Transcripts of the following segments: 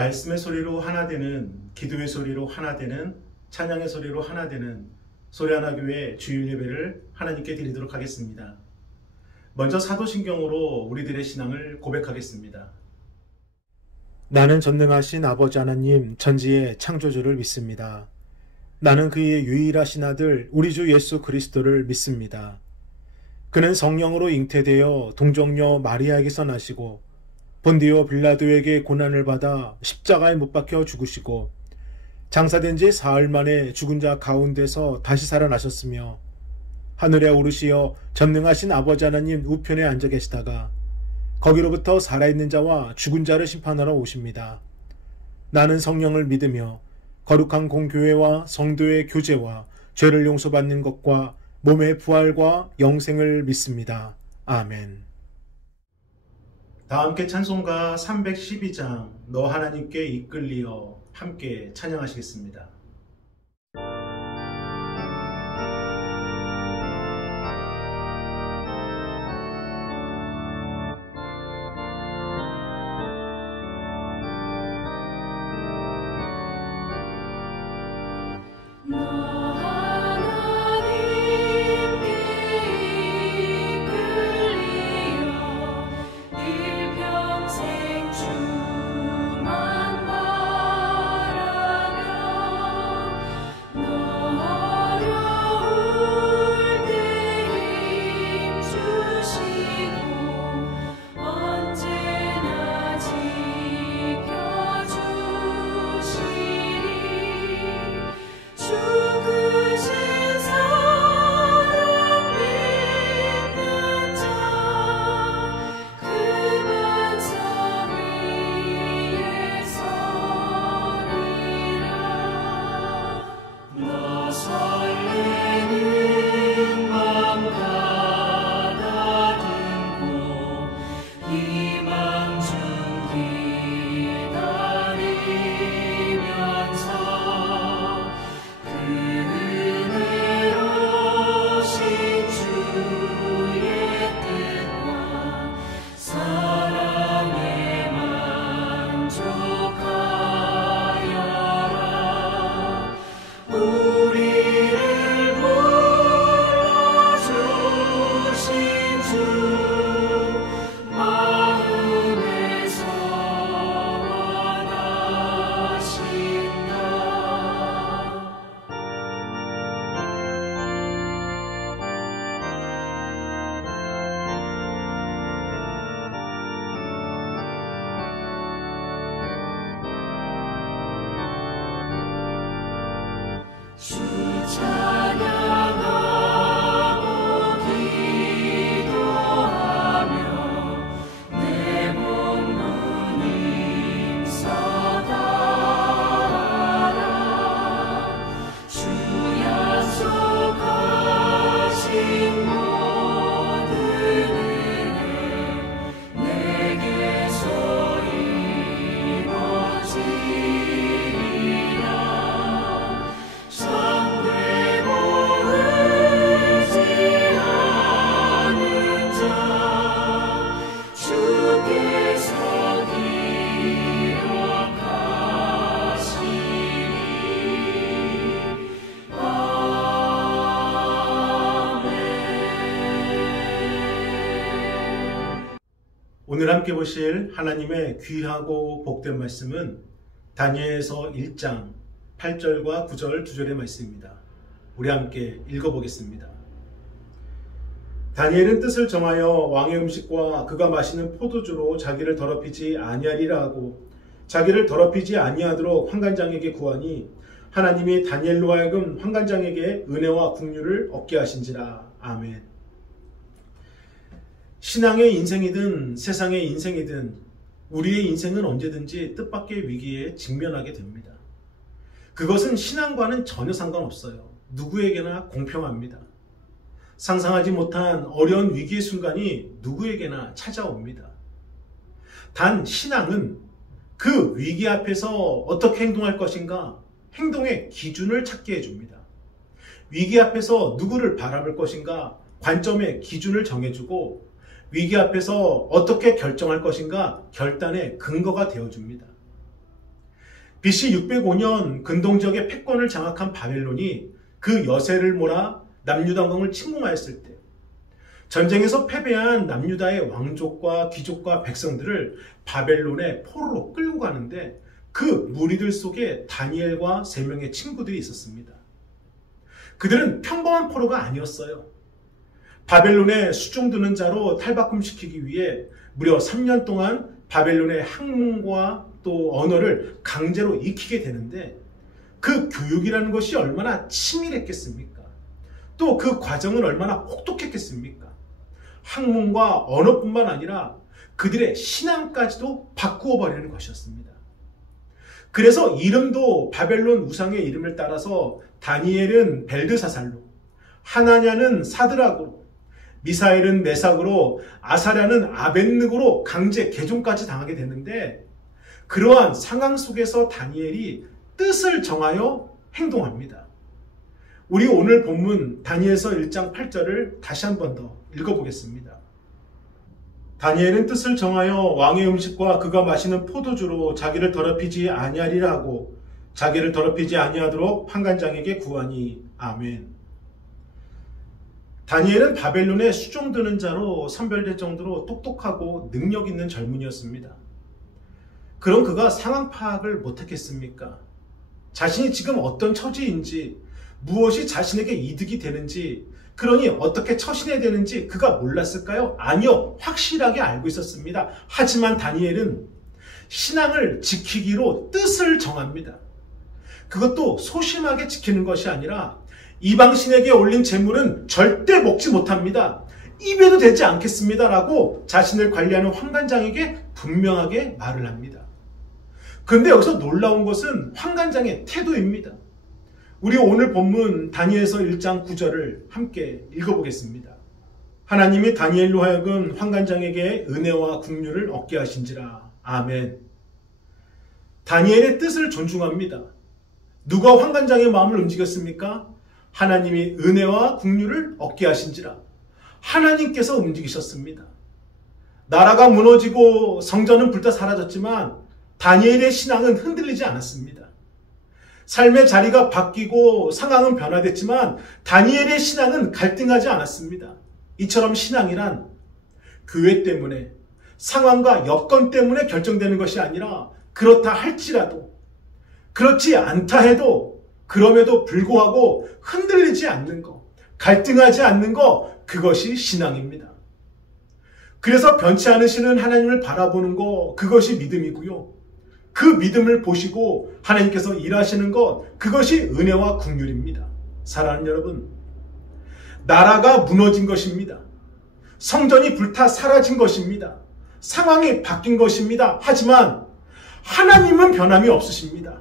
말씀의 소리로 하나 되는, 기도의 소리로 하나 되는, 찬양의 소리로 하나 되는 소리하나교회 주일 예배를 하나님께 드리도록 하겠습니다. 먼저 사도신경으로 우리들의 신앙을 고백하겠습니다. 나는 전능하신 아버지 하나님 전지의 창조주를 믿습니다. 나는 그의 유일하신 아들 우리 주 예수 그리스도를 믿습니다. 그는 성령으로 잉태되어 동정녀 마리아에게서 나시고 본디오 빌라도에게 고난을 받아 십자가에 못 박혀 죽으시고 장사된 지 사흘 만에 죽은 자 가운데서 다시 살아나셨으며 하늘에 오르시어 전능하신 아버지 하나님 우편에 앉아 계시다가 거기로부터 살아있는 자와 죽은 자를 심판하러 오십니다. 나는 성령을 믿으며 거룩한 공교회와 성도의 교제와 죄를 용서받는 것과 몸의 부활과 영생을 믿습니다. 아멘. 다 함께 찬송가 312장 너 하나님께 이끌리어 함께 찬양하시겠습니다. 오늘 함께 보실 하나님의 귀하고 복된 말씀은 다니엘서 1장 8절과 9절 2절의 말씀입니다. 우리 함께 읽어보겠습니다. 다니엘은 뜻을 정하여 왕의 음식과 그가 마시는 포도주로 자기를 더럽히지 아니하리라 하고 자기를 더럽히지 아니하도록 환관장에게 구하니 하나님이 다니엘로 하여금 환관장에게 은혜와 긍휼을 얻게 하신지라. 아멘. 신앙의 인생이든 세상의 인생이든 우리의 인생은 언제든지 뜻밖의 위기에 직면하게 됩니다. 그것은 신앙과는 전혀 상관없어요. 누구에게나 공평합니다. 상상하지 못한 어려운 위기의 순간이 누구에게나 찾아옵니다. 단 신앙은 그 위기 앞에서 어떻게 행동할 것인가 행동의 기준을 찾게 해줍니다. 위기 앞에서 누구를 바라볼 것인가 관점의 기준을 정해주고 위기 앞에서 어떻게 결정할 것인가 결단의 근거가 되어줍니다. BC 605년 근동지역의 패권을 장악한 바벨론이 그 여세를 몰아 남유다왕을 침공하였을 때 전쟁에서 패배한 남유다의 왕족과 귀족과 백성들을 바벨론의 포로로 끌고 가는데 그 무리들 속에 다니엘과 3명의 친구들이 있었습니다. 그들은 평범한 포로가 아니었어요. 바벨론의 수종드는 자로 탈바꿈시키기 위해 무려 3년 동안 바벨론의 학문과 또 언어를 강제로 익히게 되는데 그 교육이라는 것이 얼마나 치밀했겠습니까? 또 그 과정은 얼마나 혹독했겠습니까? 학문과 언어뿐만 아니라 그들의 신앙까지도 바꾸어 버리는 것이었습니다. 그래서 이름도 바벨론 우상의 이름을 따라서 다니엘은 벨드사살로, 하나냐는 사드락으로, 미사엘은 메삭으로, 아사랴는 아벳느고로 강제 개종까지 당하게 됐는데 그러한 상황 속에서 다니엘이 뜻을 정하여 행동합니다. 우리 오늘 본문 다니엘서 1장 8절을 다시 한 번 더 읽어보겠습니다. 다니엘은 뜻을 정하여 왕의 음식과 그가 마시는 포도주로 자기를 더럽히지 아니하리라 하고 자기를 더럽히지 아니하도록 판관장에게 구하니. 아멘. 다니엘은 바벨론의 수종드는 자로 선별될 정도로 똑똑하고 능력 있는 젊은이였습니다. 그럼 그가 상황 파악을 못했겠습니까? 자신이 지금 어떤 처지인지, 무엇이 자신에게 이득이 되는지, 그러니 어떻게 처신해야 되는지 그가 몰랐을까요? 아니요, 확실하게 알고 있었습니다. 하지만 다니엘은 신앙을 지키기로 뜻을 정합니다. 그것도 소심하게 지키는 것이 아니라 이방신에게 올린 제물은 절대 먹지 못합니다. 입에도 되지 않겠습니다. 라고 자신을 관리하는 환관장에게 분명하게 말을 합니다. 그런데 여기서 놀라운 것은 환관장의 태도입니다. 우리 오늘 본문 다니엘서 1장 9절을 함께 읽어보겠습니다. 하나님이 다니엘로 하여금 환관장에게 은혜와 긍휼을 얻게 하신지라. 아멘. 다니엘의 뜻을 존중합니다. 누가 환관장의 마음을 움직였습니까? 하나님이 은혜와 긍휼을 얻게 하신지라. 하나님께서 움직이셨습니다. 나라가 무너지고 성전은 불타 사라졌지만 다니엘의 신앙은 흔들리지 않았습니다. 삶의 자리가 바뀌고 상황은 변화됐지만 다니엘의 신앙은 갈등하지 않았습니다. 이처럼 신앙이란 교회 때문에, 상황과 여건 때문에 결정되는 것이 아니라 그렇다 할지라도, 그렇지 않다 해도 그럼에도 불구하고 흔들리지 않는 것, 갈등하지 않는 것, 그것이 신앙입니다. 그래서 변치 않으시는 하나님을 바라보는 것, 그것이 믿음이고요. 그 믿음을 보시고 하나님께서 일하시는 것, 그것이 은혜와 긍휼입니다. 사랑하는 여러분, 나라가 무너진 것입니다. 성전이 불타 사라진 것입니다. 상황이 바뀐 것입니다. 하지만 하나님은 변함이 없으십니다.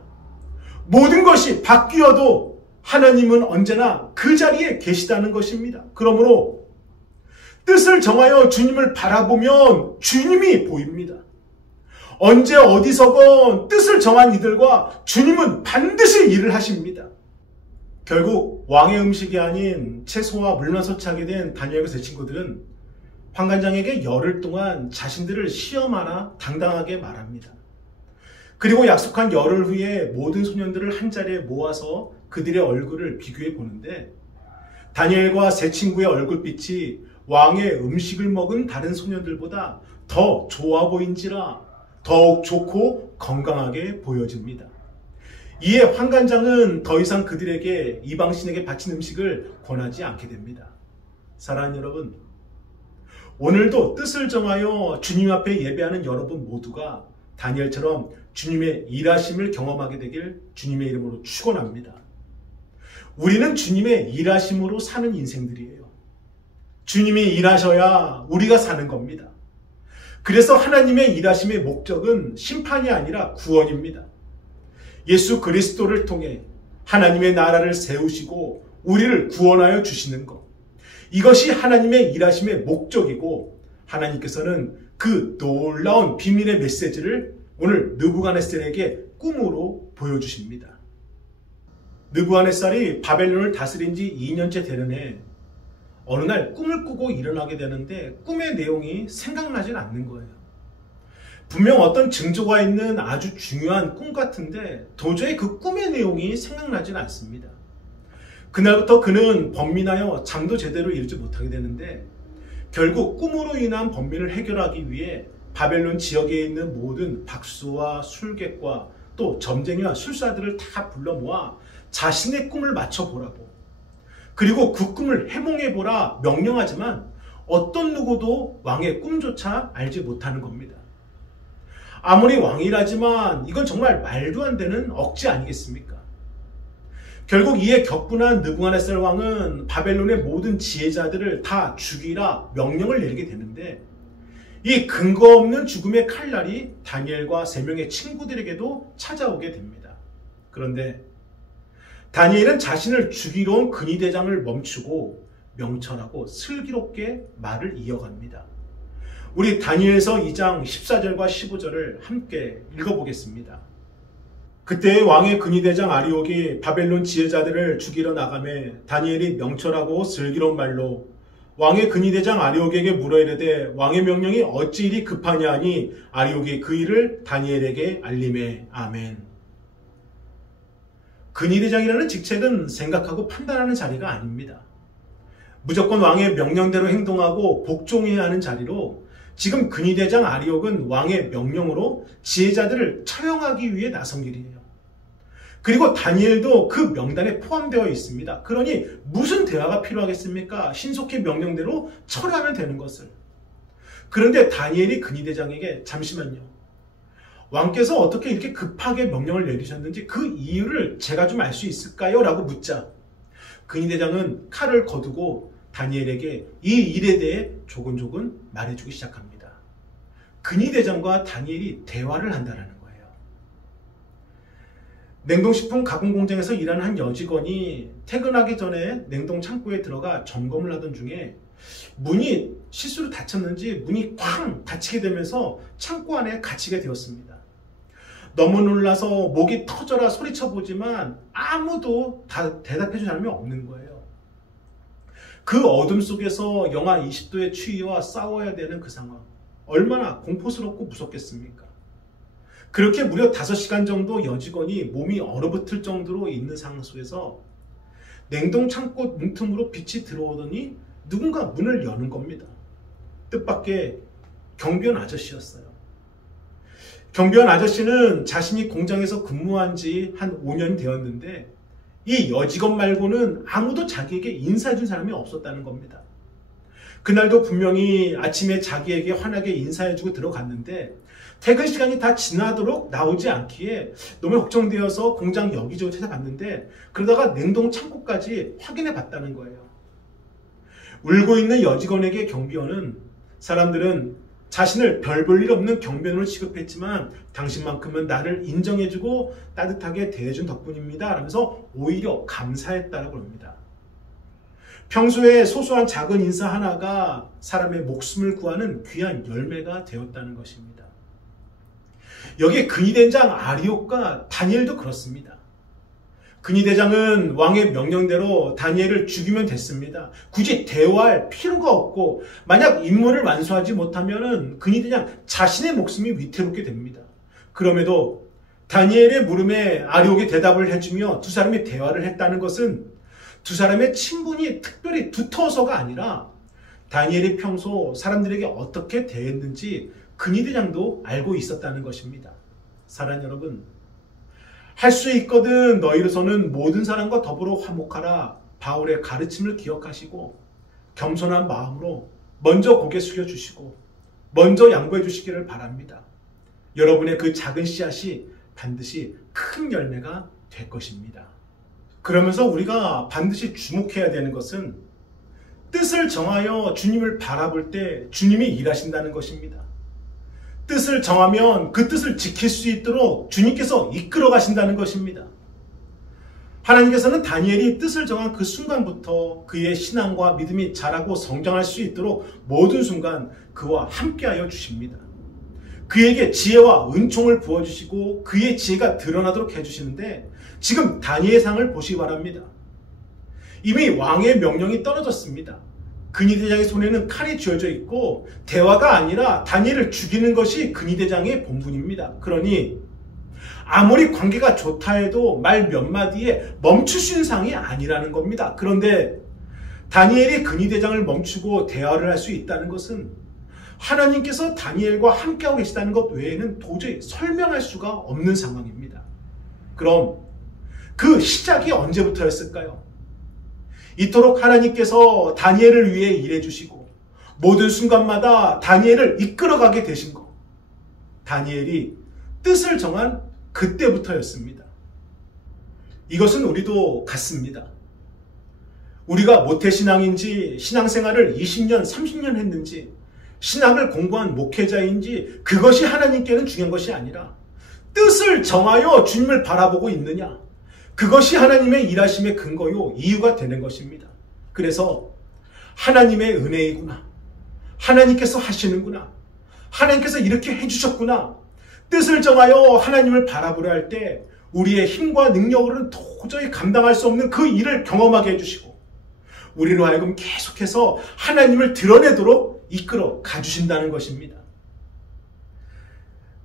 모든 것이 바뀌어도 하나님은 언제나 그 자리에 계시다는 것입니다. 그러므로 뜻을 정하여 주님을 바라보면 주님이 보입니다. 언제 어디서건 뜻을 정한 이들과 주님은 반드시 일을 하십니다. 결국 왕의 음식이 아닌 채소와 물만 섭취하게 된 다니엘과 세 친구들은 환관장에게 열흘 동안 자신들을 시험하나 당당하게 말합니다. 그리고 약속한 열흘 후에 모든 소년들을 한자리에 모아서 그들의 얼굴을 비교해 보는데 다니엘과 세 친구의 얼굴빛이 왕의 음식을 먹은 다른 소년들보다 더 좋아 보인지라 더욱 좋고 건강하게 보여집니다. 이에 환관장은 더 이상 그들에게 이방신에게 바친 음식을 권하지 않게 됩니다. 사랑하는 여러분, 오늘도 뜻을 정하여 주님 앞에 예배하는 여러분 모두가 다니엘처럼 주님의 일하심을 경험하게 되길 주님의 이름으로 축원합니다. 우리는 주님의 일하심으로 사는 인생들이에요. 주님이 일하셔야 우리가 사는 겁니다. 그래서 하나님의 일하심의 목적은 심판이 아니라 구원입니다. 예수 그리스도를 통해 하나님의 나라를 세우시고 우리를 구원하여 주시는 것, 이것이 하나님의 일하심의 목적이고 하나님께서는 그 놀라운 비밀의 메시지를 오늘 느부갓네살에게 꿈으로 보여주십니다. 느부갓네살이 바벨론을 다스린 지 2년째 되는 해 어느 날 꿈을 꾸고 일어나게 되는데 꿈의 내용이 생각나질 않는 거예요. 분명 어떤 징조가 있는 아주 중요한 꿈 같은데 도저히 그 꿈의 내용이 생각나질 않습니다. 그날부터 그는 번민하여 잠도 제대로 이루지 못하게 되는데 결국 꿈으로 인한 번민을 해결하기 위해 바벨론 지역에 있는 모든 박수와 술객과 또 점쟁이와 술사들을 다 불러 모아 자신의 꿈을 맞춰보라고, 그리고 그 꿈을 해몽해보라 명령하지만 어떤 누구도 왕의 꿈조차 알지 못하는 겁니다. 아무리 왕이라지만 이건 정말 말도 안 되는 억지 아니겠습니까? 결국 이에 격분한 느부갓네살 왕은 바벨론의 모든 지혜자들을 다 죽이라 명령을 내리게 되는데 이 근거 없는 죽음의 칼날이 다니엘과 3명의 친구들에게도 찾아오게 됩니다. 그런데 다니엘은 자신을 죽이러 온 근위대장을 멈추고 명철하고 슬기롭게 말을 이어갑니다. 우리 다니엘서 2장 14절과 15절을 함께 읽어보겠습니다. 그때 왕의 근위대장 아리옥이 바벨론 지혜자들을 죽이러 나가매 다니엘이 명철하고 슬기로운 말로 왕의 근위대장 아리옥에게 물어 이르되 왕의 명령이 어찌 이리 급하냐 하니 아리옥이 그 일을 다니엘에게 알림해. 아멘. 근위대장이라는 직책은 생각하고 판단하는 자리가 아닙니다. 무조건 왕의 명령대로 행동하고 복종해야 하는 자리로 지금 근위대장 아리옥은 왕의 명령으로 지혜자들을 처형하기 위해 나선 길이에요. 그리고 다니엘도 그 명단에 포함되어 있습니다. 그러니 무슨 대화가 필요하겠습니까? 신속히 명령대로 처리하면 되는 것을. 그런데 다니엘이 근위대장에게 잠시만요. 왕께서 어떻게 이렇게 급하게 명령을 내리셨는지 그 이유를 제가 좀 알 수 있을까요? 라고 묻자 근위대장은 칼을 거두고 다니엘에게 이 일에 대해 조근조근 말해주기 시작합니다. 근위대장과 다니엘이 대화를 한다는 거예요. 냉동식품 가공공장에서 일하는 한 여직원이 퇴근하기 전에 냉동 창고에 들어가 점검을 하던 중에 문이 실수로 닫혔는지 문이 쾅 닫히게 되면서 창고 안에 갇히게 되었습니다. 너무 놀라서 목이 터져라 소리쳐보지만 아무도 대답해준 사람이 없는 거예요. 그 어둠 속에서 영하 20도의 추위와 싸워야 되는 그 상황, 얼마나 공포스럽고 무섭겠습니까? 그렇게 무려 5시간 정도 여직원이 몸이 얼어붙을 정도로 있는 상황 속에서 냉동창고 문틈으로 빛이 들어오더니 누군가 문을 여는 겁니다. 뜻밖의 경비원 아저씨였어요. 경비원 아저씨는 자신이 공장에서 근무한 지 한 5년 되었는데 이 여직원 말고는 아무도 자기에게 인사해준 사람이 없었다는 겁니다. 그날도 분명히 아침에 자기에게 환하게 인사해주고 들어갔는데 퇴근 시간이 다 지나도록 나오지 않기에 너무 걱정되어서 공장 여기저기 찾아봤는데 그러다가 냉동 창고까지 확인해 봤다는 거예요. 울고 있는 여직원에게 경비원은 사람들은 자신을 별 볼 일 없는 경비원으로 취급했지만 당신만큼은 나를 인정해주고 따뜻하게 대해준 덕분입니다 라면서 오히려 감사했다고 합니다. 평소에 소소한 작은 인사 하나가 사람의 목숨을 구하는 귀한 열매가 되었다는 것입니다. 여기에 근위대장 아리옥과 다니엘도 그렇습니다. 근위대장은 왕의 명령대로 다니엘을 죽이면 됐습니다. 굳이 대화할 필요가 없고 만약 임무를 완수하지 못하면 근위대장 자신의 목숨이 위태롭게 됩니다. 그럼에도 다니엘의 물음에 아리옥이 대답을 해주며 두 사람이 대화를 했다는 것은 두 사람의 친분이 특별히 두터워서가 아니라 다니엘이 평소 사람들에게 어떻게 대했는지 근위대장도 알고 있었다는 것입니다. 사랑하는 여러분, 할 수 있거든 너희로서는 모든 사람과 더불어 화목하라 바울의 가르침을 기억하시고 겸손한 마음으로 먼저 고개 숙여주시고 먼저 양보해 주시기를 바랍니다. 여러분의 그 작은 씨앗이 반드시 큰 열매가 될 것입니다. 그러면서 우리가 반드시 주목해야 되는 것은 뜻을 정하여 주님을 바라볼 때 주님이 일하신다는 것입니다. 뜻을 정하면 그 뜻을 지킬 수 있도록 주님께서 이끌어 가신다는 것입니다. 하나님께서는 다니엘이 뜻을 정한 그 순간부터 그의 신앙과 믿음이 자라고 성장할 수 있도록 모든 순간 그와 함께하여 주십니다. 그에게 지혜와 은총을 부어주시고 그의 지혜가 드러나도록 해주시는데 지금 다니엘 상을 보시기 바랍니다. 이미 왕의 명령이 떨어졌습니다. 근위대장의 손에는 칼이 쥐어져 있고 대화가 아니라 다니엘을 죽이는 것이 근위대장의 본분입니다. 그러니 아무리 관계가 좋다 해도 말 몇 마디에 멈출 수 있는 상황이 아니라는 겁니다. 그런데 다니엘이 근위대장을 멈추고 대화를 할 수 있다는 것은 하나님께서 다니엘과 함께하고 계시다는 것 외에는 도저히 설명할 수가 없는 상황입니다. 그럼 그 시작이 언제부터였을까요? 이토록 하나님께서 다니엘을 위해 일해 주시고 모든 순간마다 다니엘을 이끌어가게 되신 것, 다니엘이 뜻을 정한 그때부터였습니다. 이것은 우리도 같습니다. 우리가 모태신앙인지 신앙생활을 20년, 30년 했는지 신학을 공부한 목회자인지 그것이 하나님께는 중요한 것이 아니라 뜻을 정하여 주님을 바라보고 있느냐, 그것이 하나님의 일하심의 근거요 이유가 되는 것입니다. 그래서 하나님의 은혜이구나, 하나님께서 하시는구나, 하나님께서 이렇게 해주셨구나, 뜻을 정하여 하나님을 바라보려 할 때 우리의 힘과 능력으로는 도저히 감당할 수 없는 그 일을 경험하게 해주시고 우리로 하여금 계속해서 하나님을 드러내도록 이끌어 가주신다는 것입니다.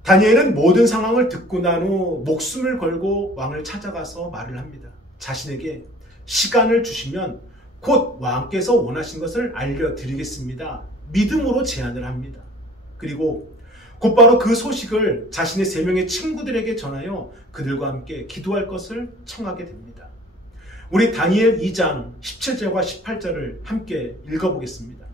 다니엘은 모든 상황을 듣고 난 후 목숨을 걸고 왕을 찾아가서 말을 합니다. 자신에게 시간을 주시면 곧 왕께서 원하신 것을 알려드리겠습니다. 믿음으로 제안을 합니다. 그리고 곧바로 그 소식을 자신의 3명의 친구들에게 전하여 그들과 함께 기도할 것을 청하게 됩니다. 우리 다니엘 2장 17절과 18절을 함께 읽어보겠습니다.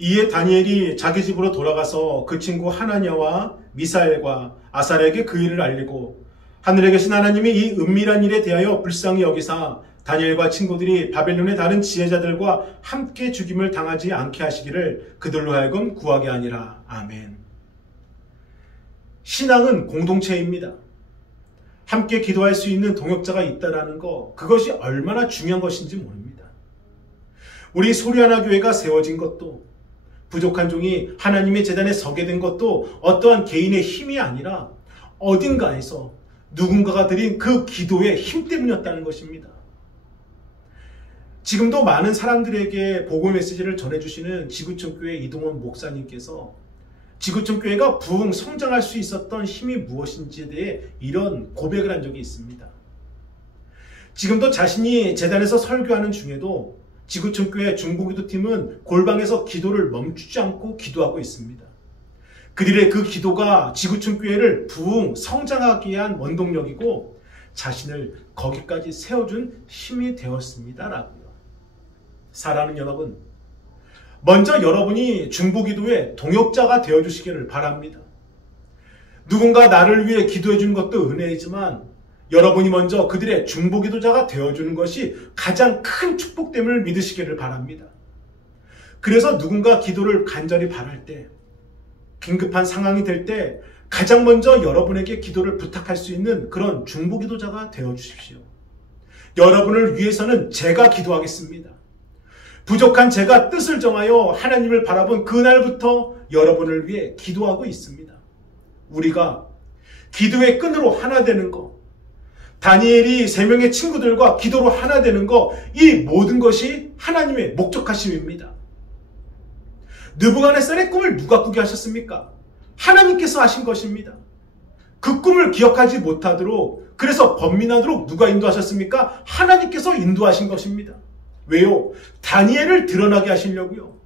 이에 다니엘이 자기 집으로 돌아가서 그 친구 하나냐와 미사엘과 아살에게 그 일을 알리고 하늘에 계신 하나님이 이 은밀한 일에 대하여 불쌍히 여기사 다니엘과 친구들이 바벨론의 다른 지혜자들과 함께 죽임을 당하지 않게 하시기를 그들로 하여금 구하게 하니라. 아멘. 신앙은 공동체입니다. 함께 기도할 수 있는 동역자가 있다는 것, 그것이 얼마나 중요한 것인지 모릅니다. 우리 소리하나 교회가 세워진 것도, 부족한 종이 하나님의 제단에 서게 된 것도 어떠한 개인의 힘이 아니라 어딘가에서 누군가가 드린 그 기도의 힘 때문이었다는 것입니다. 지금도 많은 사람들에게 복음 메시지를 전해주시는 지구촌교회 이동원 목사님께서 지구촌교회가 부흥 성장할 수 있었던 힘이 무엇인지에 대해 이런 고백을 한 적이 있습니다. 지금도 자신이 재단에서 설교하는 중에도 지구촌교회 중보기도팀은 골방에서 기도를 멈추지 않고 기도하고 있습니다. 그들의 그 기도가 지구촌교회를 부흥 성장하게 한 원동력이고 자신을 거기까지 세워준 힘이 되었습니다라고요. 사랑하는 여러분, 먼저 여러분이 중보기도의 동역자가 되어주시기를 바랍니다. 누군가 나를 위해 기도해 주는 것도 은혜이지만 여러분이 먼저 그들의 중보기도자가 되어주는 것이 가장 큰 축복됨을 믿으시기를 바랍니다. 그래서 누군가 기도를 간절히 바랄 때, 긴급한 상황이 될 때 가장 먼저 여러분에게 기도를 부탁할 수 있는 그런 중보기도자가 되어주십시오. 여러분을 위해서는 제가 기도하겠습니다. 부족한 제가 뜻을 정하여 하나님을 바라본 그날부터 여러분을 위해 기도하고 있습니다. 우리가 기도의 끈으로 하나 되는 것, 다니엘이 3명의 친구들과 기도로 하나 되는 것, 이 모든 것이 하나님의 목적하심입니다. 느부갓네살의 꿈을 누가 꾸게 하셨습니까? 하나님께서 하신 것입니다. 그 꿈을 기억하지 못하도록, 그래서 번민하도록 누가 인도하셨습니까? 하나님께서 인도하신 것입니다. 왜요? 다니엘을 드러나게 하시려고요.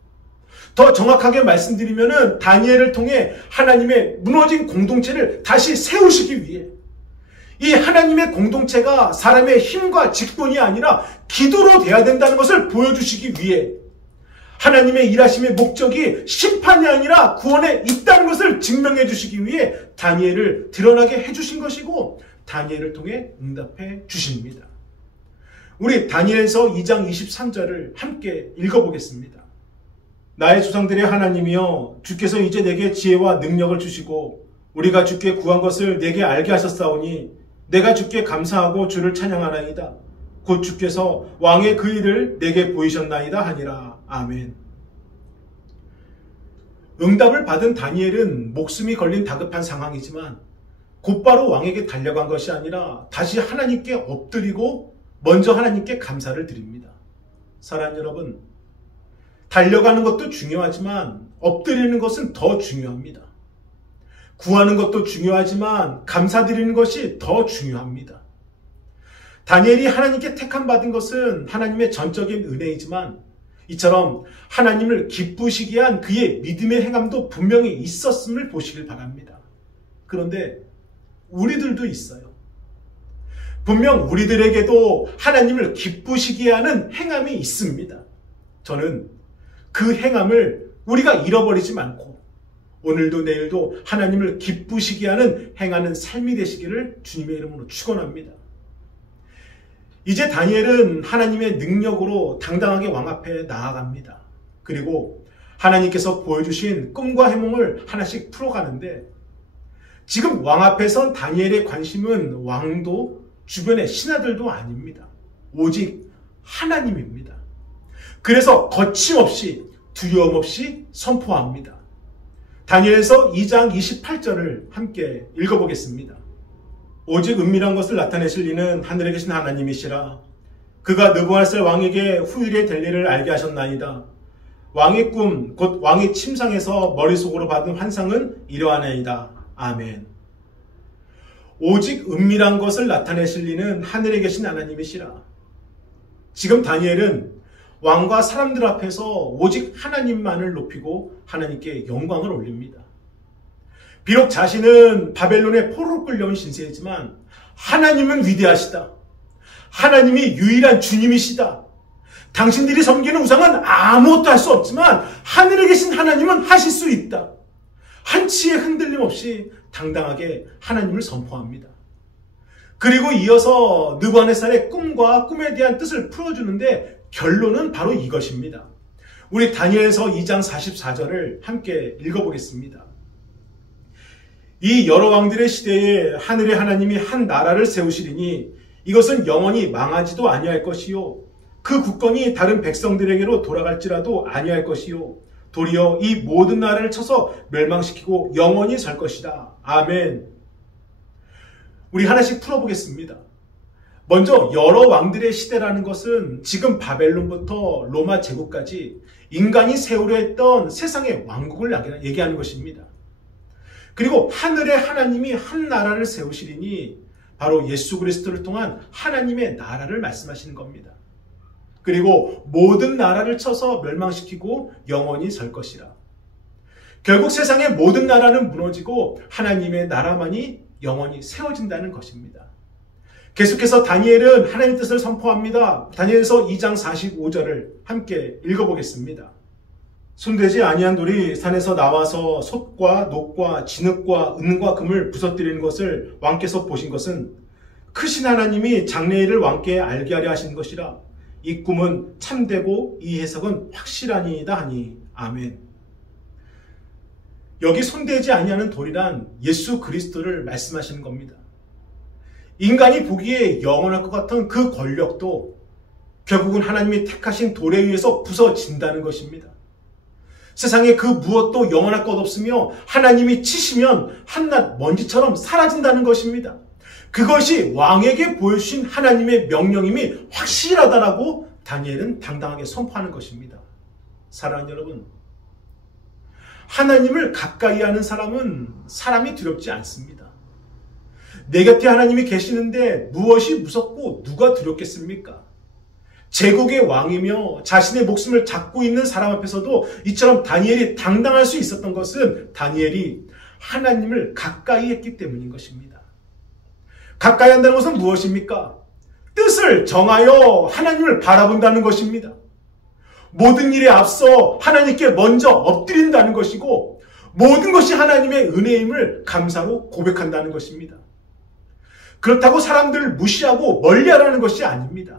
더 정확하게 말씀드리면은 다니엘을 통해 하나님의 무너진 공동체를 다시 세우시기 위해, 이 하나님의 공동체가 사람의 힘과 직분이 아니라 기도로 돼야 된다는 것을 보여주시기 위해, 하나님의 일하심의 목적이 심판이 아니라 구원에 있다는 것을 증명해 주시기 위해 다니엘을 드러나게 해주신 것이고 다니엘을 통해 응답해 주십니다. 우리 다니엘서 2장 23절을 함께 읽어보겠습니다. 나의 조상들의 하나님이여, 주께서 이제 내게 지혜와 능력을 주시고 우리가 주께 구한 것을 내게 알게 하셨사오니 내가 주께 감사하고 주를 찬양하나이다. 곧 주께서 왕의 그 일을 내게 보이셨나이다 하니라. 아멘. 응답을 받은 다니엘은 목숨이 걸린 다급한 상황이지만 곧바로 왕에게 달려간 것이 아니라 다시 하나님께 엎드리고 먼저 하나님께 감사를 드립니다. 사랑하는 여러분, 달려가는 것도 중요하지만 엎드리는 것은 더 중요합니다. 구하는 것도 중요하지만 감사드리는 것이 더 중요합니다. 다니엘이 하나님께 택함 받은 것은 하나님의 전적인 은혜이지만 이처럼 하나님을 기쁘시게 한 그의 믿음의 행함도 분명히 있었음을 보시길 바랍니다. 그런데 우리들도 있어요. 분명 우리들에게도 하나님을 기쁘시게 하는 행함이 있습니다. 저는 그 행함을 우리가 잃어버리지 않고 오늘도 내일도 하나님을 기쁘시게 하는 행하는 삶이 되시기를 주님의 이름으로 축원합니다. 이제 다니엘은 하나님의 능력으로 당당하게 왕 앞에 나아갑니다. 그리고 하나님께서 보여주신 꿈과 해몽을 하나씩 풀어가는데 지금 왕 앞에 선 다니엘의 관심은 왕도 주변의 신하들도 아닙니다. 오직 하나님입니다. 그래서 거침없이 두려움 없이 선포합니다. 다니엘서 2장 28절을 함께 읽어보겠습니다. 오직 은밀한 것을 나타내실 이는 하늘에 계신 하나님이시라. 그가 느부갓네살 왕에게 후일에 될 일을 알게 하셨나이다. 왕의 꿈, 곧 왕의 침상에서 머릿속으로 받은 환상은 이러하나이다. 아멘. 오직 은밀한 것을 나타내실 이는 하늘에 계신 하나님이시라. 지금 다니엘은 왕과 사람들 앞에서 오직 하나님만을 높이고 하나님께 영광을 올립니다. 비록 자신은 바벨론의 포로로 끌려온 신세이지만 하나님은 위대하시다. 하나님이 유일한 주님이시다. 당신들이 섬기는 우상은 아무것도 할 수 없지만 하늘에 계신 하나님은 하실 수 있다. 한치의 흔들림 없이 당당하게 하나님을 선포합니다. 그리고 이어서 느부갓네살의 꿈과 꿈에 대한 뜻을 풀어주는데 결론은 바로 이것입니다. 우리 다니엘서 2장 44절을 함께 읽어보겠습니다. 이 여러 왕들의 시대에 하늘의 하나님이 한 나라를 세우시리니 이것은 영원히 망하지도 아니할 것이요 그 국권이 다른 백성들에게로 돌아갈지라도 아니할 것이요 도리어 이 모든 나라를 쳐서 멸망시키고 영원히 설 것이다. 아멘. 우리 하나씩 풀어보겠습니다. 먼저 여러 왕들의 시대라는 것은 지금 바벨론부터 로마 제국까지 인간이 세우려 했던 세상의 왕국을 얘기하는 것입니다. 그리고 하늘의 하나님이 한 나라를 세우시리니 바로 예수 그리스도를 통한 하나님의 나라를 말씀하시는 겁니다. 그리고 모든 나라를 쳐서 멸망시키고 영원히 설 것이라. 결국 세상의 모든 나라는 무너지고 하나님의 나라만이 영원히 세워진다는 것입니다. 계속해서 다니엘은 하나님의 뜻을 선포합니다. 다니엘서 2장 45절을 함께 읽어보겠습니다. 손대지 아니한 돌이 산에서 나와서 솥과 녹과 진흙과 은과 금을 부서뜨리는 것을 왕께서 보신 것은 크신 하나님이 장래일을 왕께 알게 하려 하신 것이라. 이 꿈은 참되고 이 해석은 확실하니이다 하니. 아멘. 여기 손대지 아니하는 돌이란 예수 그리스도를 말씀하시는 겁니다. 인간이 보기에 영원할 것 같은 그 권력도 결국은 하나님이 택하신 돌에 의해서 부서진다는 것입니다. 세상에 그 무엇도 영원할 것 없으며 하나님이 치시면 한낱 먼지처럼 사라진다는 것입니다. 그것이 왕에게 보여주신 하나님의 명령임이 확실하다라고 다니엘은 당당하게 선포하는 것입니다. 사랑하는 여러분, 하나님을 가까이 하는 사람은 사람이 두렵지 않습니다. 내 곁에 하나님이 계시는데 무엇이 무섭고 누가 두렵겠습니까? 제국의 왕이며 자신의 목숨을 잡고 있는 사람 앞에서도 이처럼 다니엘이 당당할 수 있었던 것은 다니엘이 하나님을 가까이 했기 때문인 것입니다. 가까이 한다는 것은 무엇입니까? 뜻을 정하여 하나님을 바라본다는 것입니다. 모든 일에 앞서 하나님께 먼저 엎드린다는 것이고 모든 것이 하나님의 은혜임을 감사로 고백한다는 것입니다. 그렇다고 사람들을 무시하고 멀리하라는 것이 아닙니다.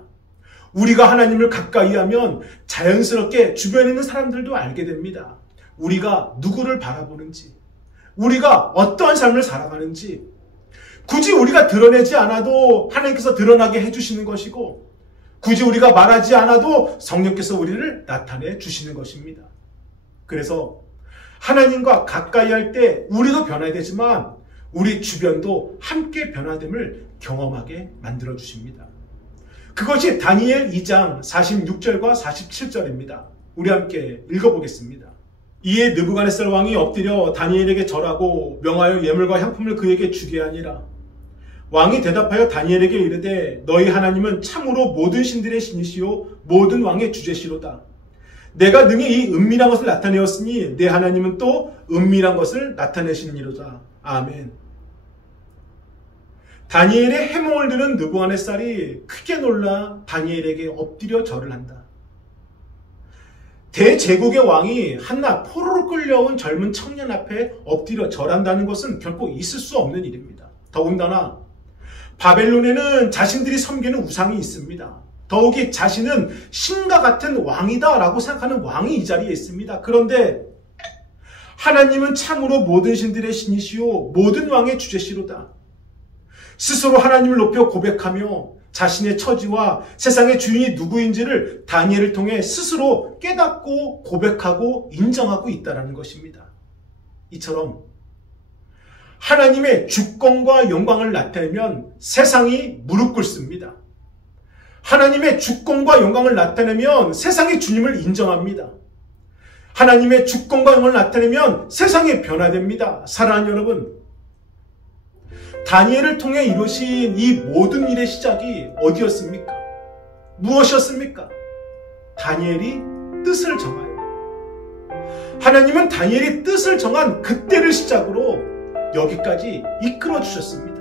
우리가 하나님을 가까이 하면 자연스럽게 주변에 있는 사람들도 알게 됩니다. 우리가 누구를 바라보는지, 우리가 어떠한 삶을 살아가는지, 굳이 우리가 드러내지 않아도 하나님께서 드러나게 해주시는 것이고, 굳이 우리가 말하지 않아도 성령께서 우리를 나타내 주시는 것입니다. 그래서 하나님과 가까이 할 때 우리도 변화야 되지만 우리 주변도 함께 변화됨을 경험하게 만들어 주십니다. 그것이 다니엘 2장 46절과 47절입니다. 우리 함께 읽어보겠습니다. 이에 느부갓네살 왕이 엎드려 다니엘에게 절하고 명하여 예물과 향품을 그에게 주게 하니라. 왕이 대답하여 다니엘에게 이르되 너희 하나님은 참으로 모든 신들의 신이시요 모든 왕의 주제시로다. 내가 능히 이 은밀한 것을 나타내었으니 내 하나님은 또 은밀한 것을 나타내시느니로다. 아멘. 다니엘의 해몽을 들은 느부갓네살이 크게 놀라 다니엘에게 엎드려 절을 한다. 대제국의 왕이 한낱 포로로 끌려온 젊은 청년 앞에 엎드려 절한다는 것은 결코 있을 수 없는 일입니다. 더군다나 바벨론에는 자신들이 섬기는 우상이 있습니다. 더욱이 자신은 신과 같은 왕이다 라고 생각하는 왕이 이 자리에 있습니다. 그런데 하나님은 참으로 모든 신들의 신이시요 모든 왕의 주제시로다. 스스로 하나님을 높여 고백하며 자신의 처지와 세상의 주인이 누구인지를 다니엘을 통해 스스로 깨닫고 고백하고 인정하고 있다는 것입니다. 이처럼 하나님의 주권과 영광을 나타내면 세상이 무릎 꿇습니다. 하나님의 주권과 영광을 나타내면 세상이 주님을 인정합니다. 하나님의 주권과 영광을 나타내면 세상이 변화됩니다. 사랑하는 여러분, 다니엘을 통해 이루신 이 모든 일의 시작이 어디였습니까? 무엇이었습니까? 다니엘이 뜻을 정하여. 하나님은 다니엘이 뜻을 정한 그때를 시작으로 여기까지 이끌어 주셨습니다.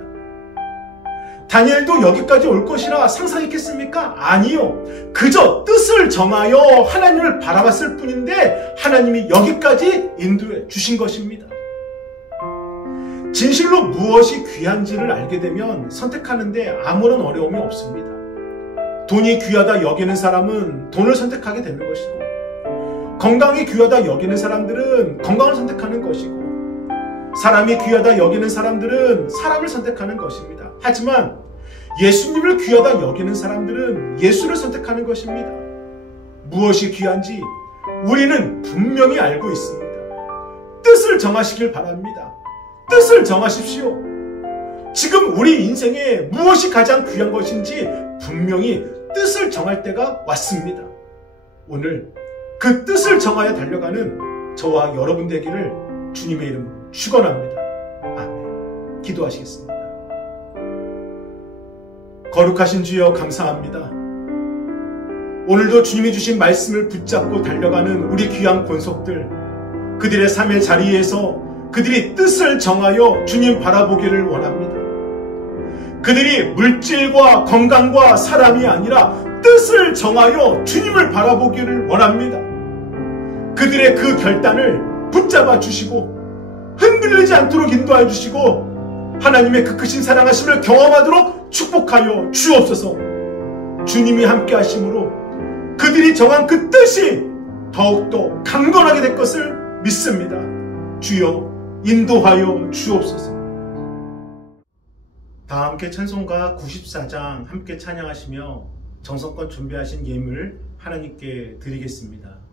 다니엘도 여기까지 올 것이라 상상했겠습니까? 아니요. 그저 뜻을 정하여 하나님을 바라봤을 뿐인데 하나님이 여기까지 인도해 주신 것입니다. 진실로 무엇이 귀한지를 알게 되면 선택하는데 아무런 어려움이 없습니다. 돈이 귀하다 여기는 사람은 돈을 선택하게 되는 것이고, 건강이 귀하다 여기는 사람들은 건강을 선택하는 것이고, 사람이 귀하다 여기는 사람들은 사람을 선택하는 것입니다. 하지만 예수님을 귀하다 여기는 사람들은 예수를 선택하는 것입니다. 무엇이 귀한지 우리는 분명히 알고 있습니다. 뜻을 정하시길 바랍니다. 뜻을 정하십시오. 지금 우리 인생에 무엇이 가장 귀한 것인지 분명히 뜻을 정할 때가 왔습니다. 오늘 그 뜻을 정하여 달려가는 저와 여러분 되기를 주님의 이름으로 축원합니다. 아멘. 기도하시겠습니다. 거룩하신 주여 감사합니다. 오늘도 주님이 주신 말씀을 붙잡고 달려가는 우리 귀한 권속들, 그들의 삶의 자리에서 그들이 뜻을 정하여 주님 바라보기를 원합니다. 그들이 물질과 건강과 사람이 아니라 뜻을 정하여 주님을 바라보기를 원합니다. 그들의 그 결단을 붙잡아 주시고 흔들리지 않도록 인도하여 주시고 하나님의 그 크신 사랑하심을 경험하도록 축복하여 주옵소서. 주님이 함께 하심으로 그들이 정한 그 뜻이 더욱더 강건하게 될 것을 믿습니다. 주여 인도하여 주옵소서. 다 함께 찬송가 94장 함께 찬양하시며 정성껏 준비하신 예물 하나님께 드리겠습니다.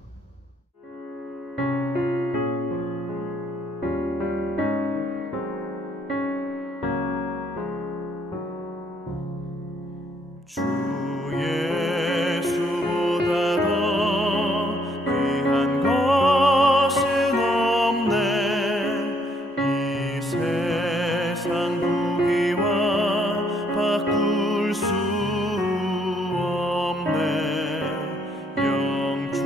주 예수보다 더 귀한 것은 없네. 이 세상 부귀와 바꿀 수 없네. 영주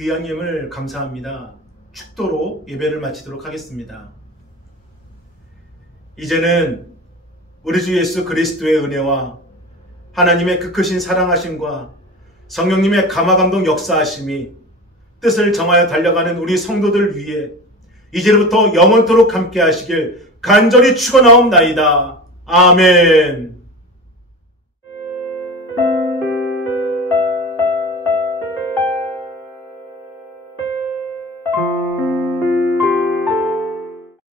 귀한 예물 감사합니다. 축도로 예배를 마치도록 하겠습니다. 이제는 우리 주 예수 그리스도의 은혜와 하나님의 그 크신 사랑하심과 성령님의 감화감동 역사하심이 뜻을 정하여 달려가는 우리 성도들 위해 이제부터 영원토록 함께 하시길 간절히 축원하옵나이다. 아멘.